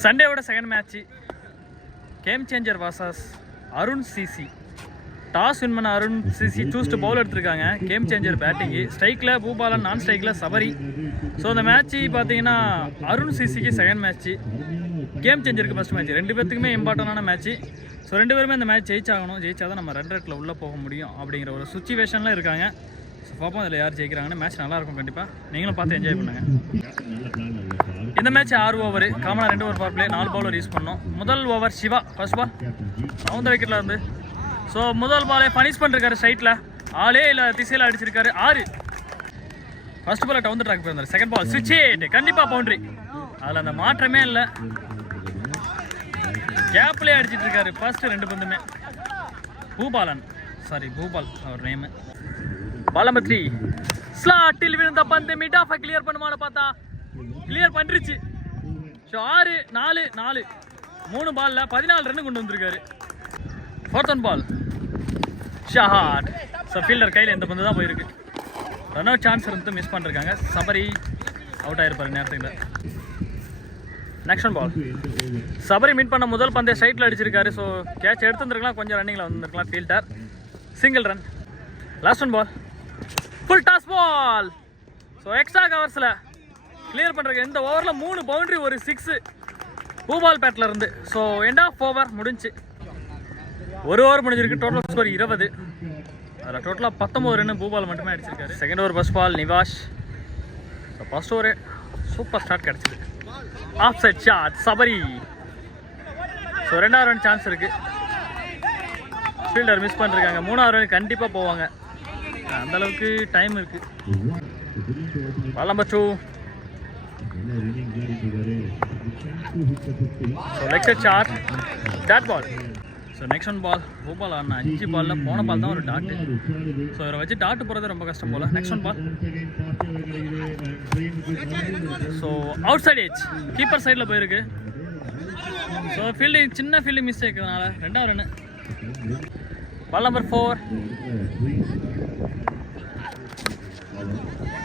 சண்டேவோட second match game changer versus Arun CC. Toss win பண்ண Arun CC choose to bowl எடுத்திருக்காங்க. Game changer batting. ஸ்ட்ரைக்கில் Boopalan, non ஸ்ட்ரைக்கில் Sabari. So இந்த மேட்ச்சு பார்த்தீங்கன்னா அருண் சிசிக்கு செகண்ட் மேட்ச்சு, கேம் சேஞ்சருக்கு ஃபஸ்ட் மேட்ச். ரெண்டு பேர்த்துக்குமே இம்பார்ட்டண்டான மேட்ச்சு. ஸோ ரெண்டு பேருமே இந்த மேட்ச் ஜெயிச்சாகணும். ஜெயிச்சா தான் நம்ம ரன் ரேட்டில் உள்ளே போக முடியும் அப்படிங்கிற ஒரு சுச்சுவேஷனில் இருக்காங்க. ஸோ பார்ப்போம் அதில் யார் ஜெயிக்கிறாங்கன்னு. மேட்ச் நல்லாயிருக்கும் கண்டிப்பாக. நீங்களும் பார்த்து என்ஜாய் பண்ணுங்கள். இந்த மேட்ச் 6 ஓவர். காமனாக 2 over power play, 4 bowler use பண்ணோம். முதல் ஓவர் சிவா ஃபர்ஸ்ட் பால் சவுந்த விக்கெட்டில் இருந்து. ஸோ முதல் பாலே பனிஷ் பண்ணிருக்காரு. ஸ்ட்ரைட்டில் ஆளே இல்லை, திசையில் அடிச்சிருக்காரு. 6. ஃபர்ஸ்ட் பால் டவுன் ட்ராக் போயிருந்தார். செகண்ட் பால் ஸ்விட்ச் ஹிட், கண்டிப்பாக பவுண்டரி. அதில் அந்த மாற்றமே இல்லை. கேப்லேயே அடிச்சிட்டு இருக்காரு ஃபர்ஸ்ட் 2 பந்துமே. பூபாலன், சாரி பூபால் அவர் நேமு. பால் நம்பர் 3 ஸ்லாட்டில் விழுந்த பந்து மிட் ஆஃபை கிளியர் பண்ணுமான்னு பார்த்தா கிளியர் பண்ணிருச்சு. ஸோ 6, 4, 4 3 பாலில் 14 ரன் கொண்டு வந்திருக்காரு. 4th பால் ஷாட். ஸோ ஃபீல்டர் கையில் எந்த பந்து தான் போயிருக்கு. ரன் அவுட் சான்ஸ் இருந்து மிஸ் பண்ணிருக்காங்க. சபரி அவுட் ஆயிருப்பாரு நேரத்துக்கு. Next one ball Sabari meet பண்ண முதல் பந்தை ஸ்ட்ரைட்டில் அடிச்சிருக்காரு. ஸோ கேட்ச் எடுத்துருந்துருக்கலாம், கொஞ்சம் ரன்னிங்கில் வந்துருக்கலாம். Fielder single run. Last one ball full toss ball. So extra கவர்ஸில் கிளியர் பண்ணுறதுக்கு இந்த ஓவரில் 3 பவுண்டரி, ஒரு 6 பூபால் பேட்டில் இருந்து. ஸோ எண்ட் ஆஃப் ஓவர் முடிஞ்சு. ஒரு ஓவர் முடிஞ்சிருக்கு. Total score 20. அதில் டோட்டலாக 19 ரன் பூபால் மட்டுமே அடிச்சிருக்காரு. Second over first ball Nivash. So first over super start கிடச்சிது. Off side shot Sabari. So 2வது ரன் சான்ஸ் இருக்குது. ஃபீல்டர் மிஸ் பண்ணிருக்காங்க. 3வது ரன் கண்டிப்பாக போவாங்க, அந்தளவுக்கு டைம் இருக்குது. Ball number 2 so leg side shot, dot ball. So next one ball Bhupal ஆடின 5 பாலில் போன பால் தான் ஒரு டாட்டு. ஸோ இவரை வச்சு டாட்டு போகிறது ரொம்ப கஷ்டம் போல். Next one ball so outside edge, keeper சைடில் போயிருக்கு. ஸோ ஃபீல்டிங் சின்ன ஃபீல்டிங் மிஸ்டேக்னால 2வது run. Ball number 4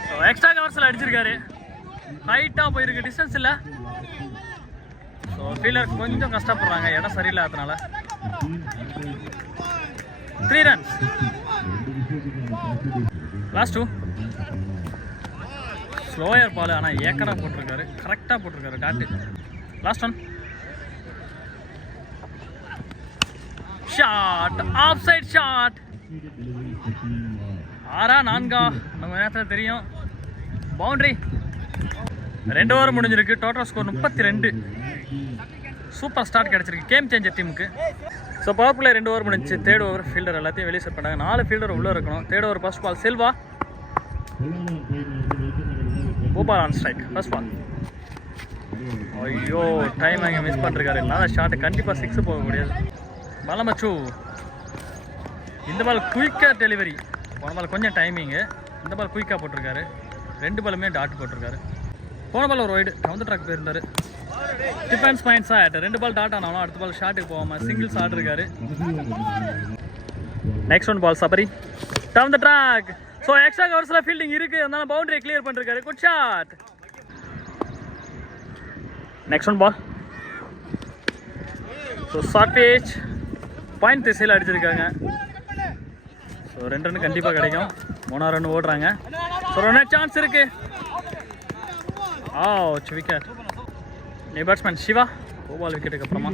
so extra கவர்ஸில் அடிச்சிருக்காரு. ஹைட்டாக போயிருக்கு, டிஸ்டன்ஸ் இல்லை. ஸோ ஃபீல்டர் கொஞ்சம் கஷ்டப்படுறாங்க, இடம் சரியில்லை. அதனால 3 ரன்ஸ். லாஸ்ட் 2 ஸ்லோயர் பால், ஆனால் ஏக்கராக போட்டிருக்காரு, கரெக்டாக போட்டிருக்காரு dot. Last one shot, off side shot. 6 4 நம்ம நேரத்தில் தெரியும். பவுண்டரி. 2 ஓவர் முடிஞ்சிருக்கு. Total score 32. சூப்பர் ஸ்டார்ட் கிடச்சிருக்கு கேம் சேஞ்சர் டீமுக்கு. ஸோ பவர் பிளே 2 ஓவர் முடிஞ்சு. 3rd ஓவர் ஃபீல்டர் எல்லாத்தையும் வெளியே செட் பண்ணாங்க. 4 ஃபீல்டர் உள்ளே இருக்கணும். 3rd over first ball Selva, Bhupal on strike. First ball ஐயோ டைம் அங்கே மிஸ் பண்ணிருக்காரு. இல்லாத ஷாட்டு கண்டிப்பாக 6 போக முடியாது. பால் நம்பர் 2 இந்த பால் குயிக்காக டெலிவரி. போன பால் கொஞ்சம் டைமிங்கு, இந்த பால் குயிக்காக போட்டிருக்காரு. 2 பாலுமே டாட் போட்டிருக்காரு. போன பால் ஒரு வைடு கவுண்டர் ட்ராக் போயிருந்தார். டிஃபென்ஸ் பாயிண்ட்ஸ் ஆட். 2 பால் டாட் ஆனாலும் அடுத்த பால் ஷாட்டுக்கு போகாமல் சிங்கிள்ஸ் ஆடிருக்காரு. Next one ball Sabari down the track. So extra கவர்ஸில் ஃபீல்டிங் இருக்குது, அதனால பவுண்டரியை கிளியர் பண்ணிருக்காரு. Good shot. Next one ball so short பேஜ் பாயிண்ட் திசையில் அடிச்சிருக்காங்க. ஸோ 2 ரன் கண்டிப்பாக கிடைக்கும். 3வது ரன் ஓடுறாங்க. ஸோ ரன் சான்ஸ் இருக்கு. Wicket. New batsman Siva ball விக்கெட்டுக்கு அப்புறமா.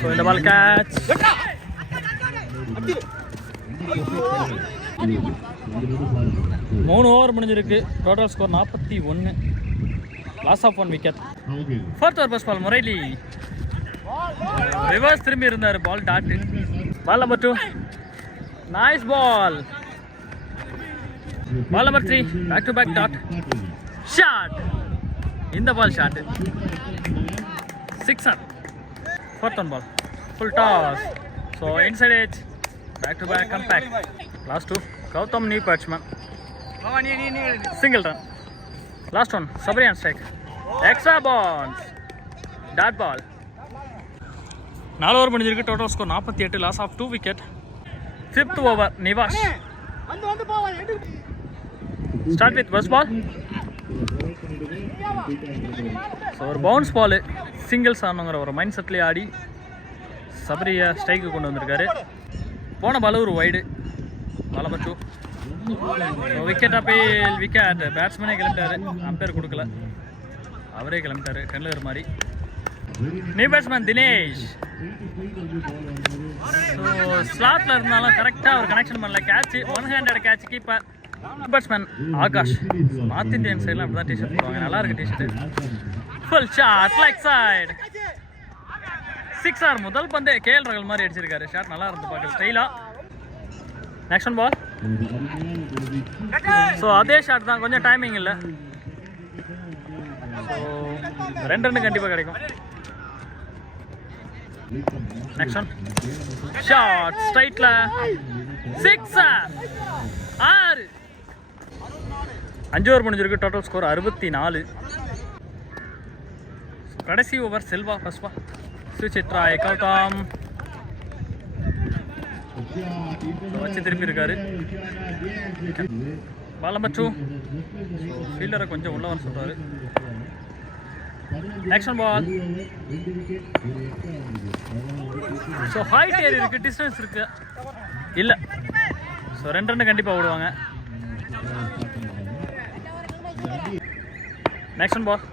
ஸோ இந்த பால் கேட்ச். 3 ஓவர் முடிஞ்சிருக்கு. Total score 41. Loss of 1 wicket. 4th over first ball Murali reverse திரும்பி இருந்தார். Ball dot. Ball number 2 nice ball. Ball number 3 back to back dot shot. இந்த ball shot 6 run. 4th ball full toss. So inside edge, back to back compact. Last 2 Gautham new batsman, single run. Last one Sabari on strike, extra balls, dot ball. 4 over முடிஞ்சிருக்கு. Total score 48. Loss of 2 wicket. 5th over Nivash. Start with first ball. So ஒரு bounce ball singles ஆடணுங்கிற ஒரு mind செட்லேயே ஆடி சபரியை strike கொண்டு வந்திருக்காரு. போன ball ஒரு wide. பாலம் 2. Wicket appeal. Wicket. பேட்ஸ்மேனே கிளம்பிட்டாரு, அம்பையர் கொடுக்கல, அவரே கிளம்பிட்டாரு டென்லர் மாதிரி. New batsman Dinesh. ஸோ ஸ்லாட்டில் இருந்தாலும் கரெக்டாக அவர் கனெக்ஷன் பண்ணல. Catch, 1 handed catch. Keeper batsman Akash. North Indian சைடில் அப்படி தான் டிஷர்ட் போடுவாங்க, நல்லா இருக்கு T-shirt. Full shot leg side. 6 முதல் பந்தே கேஎல் ராகுல் மாதிரி அடிச்சிருக்காரு. ஷாட் நல்லா இருந்து பார்க்க ஸ்டைலா. Next one ball. ஸோ அதே ஷாட் தான், கொஞ்சம் டைமிங் இல்லை. ஸோ 2 ரன் கண்டிப்பாக கிடைக்கும். நெக்ஸ்ட் ஒன் ஷாட் ஸ்ட்ரைட்ல 6. 5 ஓவர் முடிஞ்சிருக்கு. Total score 64. கடைசி over Selva first ball. Suchitra Gautam வச்சு திருப்பி இருக்காரு. பால் நம்பர் 2. ஃபீல்டரை கொஞ்சம் உள்ள வர சொல்றாரு. நெக்ஸ்ட் பால். ஸோ ஹைட் ஏறி இருக்கு, டிஸ்டன்ஸ் இருக்கு இல்லை. ஸோ 2 ரன் கண்டிப்பாக ஓடுவாங்க. Next one ball.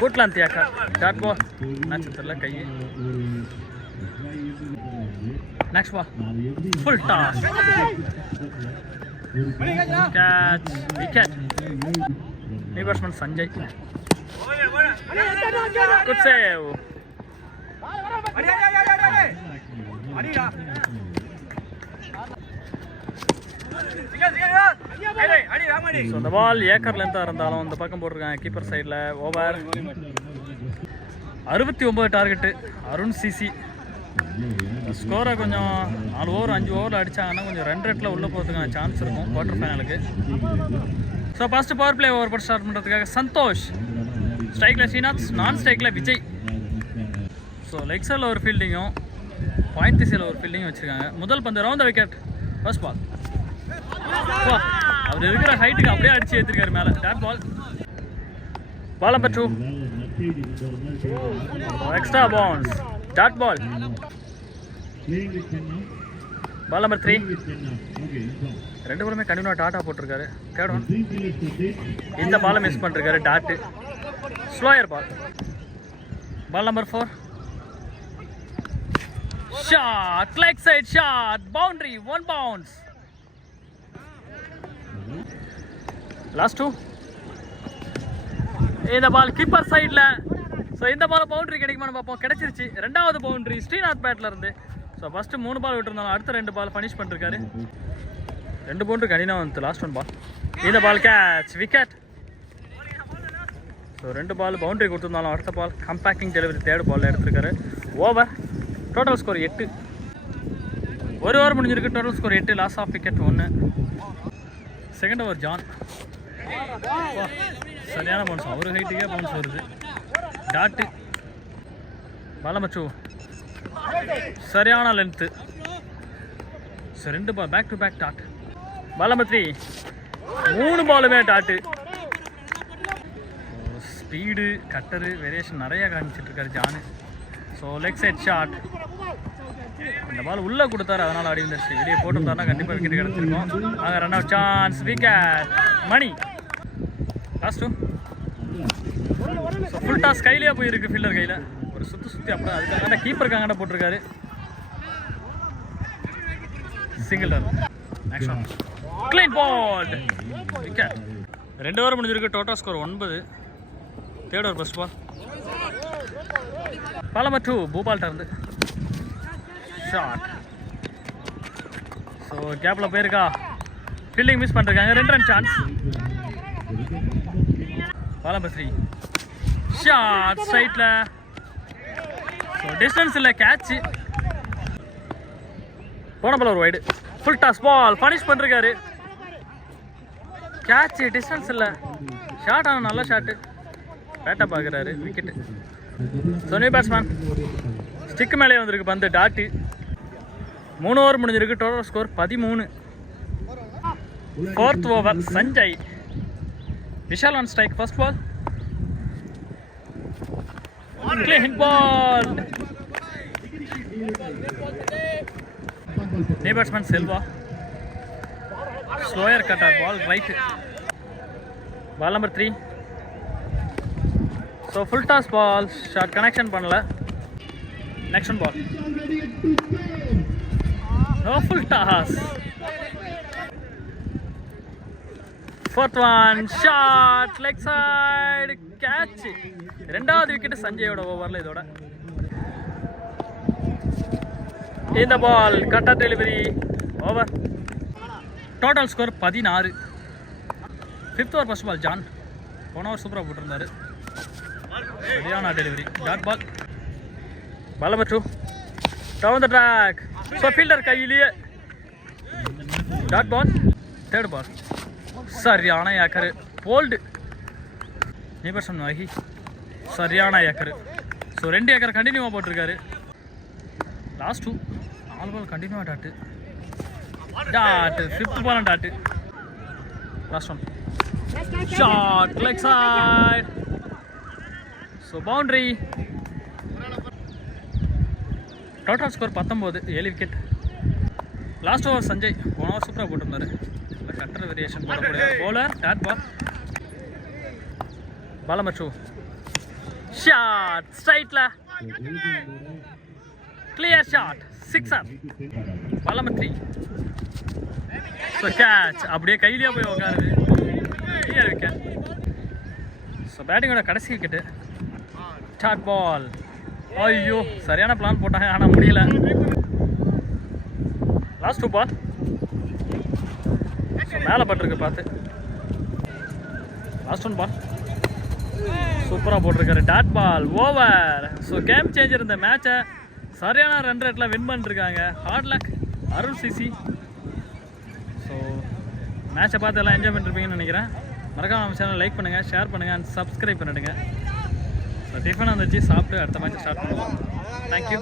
கூட்டலாம் தியாக்கா டாட் பால். நட்சத்திரத்தில் கை. Next ball. Full toss catch. Wicket. New batsman Sanjay. Good save. இந்த பால் ஏக்கர் லென்த்தாக இருந்தாலும் இந்த பக்கம் போட்டிருக்காங்க கீப்பர் சைடில். Over 69 target. அருண் சிசி ஸ்கோரை கொஞ்சம் 4 ஓவர் 5 ஓவரில் அடித்தாங்கன்னா கொஞ்சம் ரன் ரேட்டில் உள்ளே போகிறதுக்கான சான்ஸ் இருக்கும் குவார்டர் ஃபைனலுக்கு. So first power play over போட்டு ஸ்டார்ட் பண்ணுறதுக்காக சந்தோஷ். ஸ்ட்ரைக்கில் ஸ்ரீநாத், நான் ஸ்ட்ரைக்கில் விஜய். ஸோ லெக் சைடில் ஒரு ஃபீல்டிங்கும் பாயிண்ட் திசையில் ஒரு ஃபீல்டிங்கும் வச்சுருக்காங்க. முதல் பந்து ரவுண்ட் விக்கெட். First ball. அவர் இருக்கிற ஹைட்டுக்கு அப்படியே அடிச்சு ஏற்றிருக்காரு மேலே. Dot ball. Ball number 2. Extra bounce. Dot ball. Ball number 3. 2 பேருமே கண்டினியூவாக டாட்டா போட்டிருக்காரு. Third one. இந்த பாலை மிஸ் பண்ணிருக்காரு. Dot. Slower ball. Ball number 4. Shot leg side shot. Boundary. 1 bounce. Last 2. இந்த பால் கீப்பர் சைடில். ஸோ இந்த பால் பவுண்டரி கிடைக்குமான்னு பார்ப்போம். கிடைச்சிருச்சு. 2வது பவுண்டரி ஸ்ரீநாத் பேட்டில் இருந்து. ஸோ ஃபஸ்ட்டு 3 பால் விட்டுருந்தாலும் அடுத்த 2 பால் பனிஷ் பண்ணிருக்காரு. 2 பவுண்டரி கடினம் வந்து. Last 1 ball. இந்த ball catch. Wicket. So 2 ball boundary கொடுத்துருந்தாலும் அடுத்த பால் கம்பேக்கிங் டெலிவரி தேர்ட் பால் எடுத்திருக்காரு. ஓவர். Total score 8. 1 ஓவர் முடிஞ்சிருக்கு. Total score 8. Loss of wicket 1. Second over John. சரியான பவுன்ஸ். அவர் ஹைட்டுக்கே பவுன்ஸ் வருது. டாட்டு. Ball number 2. சரியான length. So 2 ball back to back dot. Ball number 3. 3 பாலுமே டாட்டு. ஸ்பீடு கட்டரு வேரியேஷன் நிறையா காமிச்சிட்டு இருக்காரு John. So leg side shot. இந்த பால் உள்ளே கொடுத்தாரு, அதனால் ஆடி வந்துருச்சு. வெளியே போட்டுருந்தாருன்னா கண்டிப்பாக விக்கெட் கிடச்சிருக்கும். அங்கே ரன் அவுட் சான்ஸ். விக்கெட். மணி. லாஸ்ட் 2. ஸோ ஃபுல் டாஸ் கையிலேயே போயிருக்கு ஃபீல்டர் கையில். ஒரு சுற்றி அப்படியே அதுக்காக கீப்பருக்கு அங்கே போட்டிருக்காரு. Single run. Next one. Clean ball. Wicket. 2 over முடிஞ்சிருக்கு. Total score 9. Third over first ball. Ball number 2. பூபால்கிட்ட இருந்து ஷாட். ஸோ கேப்பில் போயிருக்கா. ஃபீல்டிங் மிஸ் பண்ணிருக்காங்க. 2 run chance. Ball number 3. Shot ஸ்ட்ரைட்டில். ஸோ டிஸ்டன்ஸ் இல்லை, கேட்ச். போன பால் ஒரு wide. Full toss ball punish பண்ணிருக்காரு. கேட்ச். டிஸ்டன்ஸ் இல்லை, ஷாட். ஆனால் நல்ல ஷாட்டு. பேட்டை பார்க்குறாரு. Wicket. So new batsman. Stick மேலே வந்திருக்கு பந்து. டாட்டு. 3 ஓவர் முடிஞ்சிருக்கு. Total score 13. 4th over Sanjay. Vishal on strike. First ball. Clean ball. New batsman Silva. Slower cutter ball right. Ball number 3. So full toss ball, short connection பண்ணல. Next one ball. No full toss. Fourth one, shot, leg side, catch. ரெண்டாவது wicket சஞ்சயோட ஓவரில் இதோட. இந்த ball கட்டா delivery over. Total score 16. Fifth over first ball John போன over சூப்பராக போட்டிருந்தாரு. சரியான delivery. Dot ball. Ball number 2 down the track. So fielder கையிலேயே. Dot ball. தேர்ட் பால் சரியான ஏக்கரு போல்டு. நீபர்சன் வாகி சரியான ஏக்கரு. ஸோ 2 ஏக்கர் கண்டினியூவாக போட்டிருக்காரு. லாஸ்ட் 2 4 பால் கண்டினியூவாக டாட்டு. டாட்டு 5th பாலும் dot. Last one shot leg side. So boundary. Total score 19. 7 wicket. Last over Sanjay போன over சூப்பராக போட்டிருந்தாரு. கட்டர் வேரியேஷன் போடக்கூடிய bowler. Dot ball. Ball number 2 shot ஸ்ட்ரைட்ல clear shot 6. Ball number 3 so catch. அப்படியே கையிலேயே போய் உட்காருது. Clear wicket. ஸோ பேட்டிங்கோட கடைசி விக்கெட்டு. Dot ball. ஐயோ சரியான பிளான் போட்டாங்க ஆனால் முடியல. லாஸ்ட் 2 பால் மேலே பட்டிருக்கு பார்த்து. லாஸ்ட் 1 பால் சூப்பராக போட்டிருக்காரு. Dot ball over. So game changer இந்த மேட்சை சரியான ரன் ரேட்டில் வின் பண்ணிருக்காங்க. Hard luck Arun CC. So மேட்சை பார்த்து எல்லாம் என்ஜாய் பண்ணிருப்பீங்கன்னு நினைக்கிறேன். மறக்காம நம்ம சேனல் லைக் பண்ணுங்கள், ஷேர் பண்ணுங்கள் அண்ட் சப்ஸ்கிரைப் பண்ணிடுங்க. ஸோ டிஃபன் வந்துச்சு, சாப்பிட்டு அடுத்த மேட்ச் ஸ்டார்ட் பண்ணுவோம். தேங்க்யூ.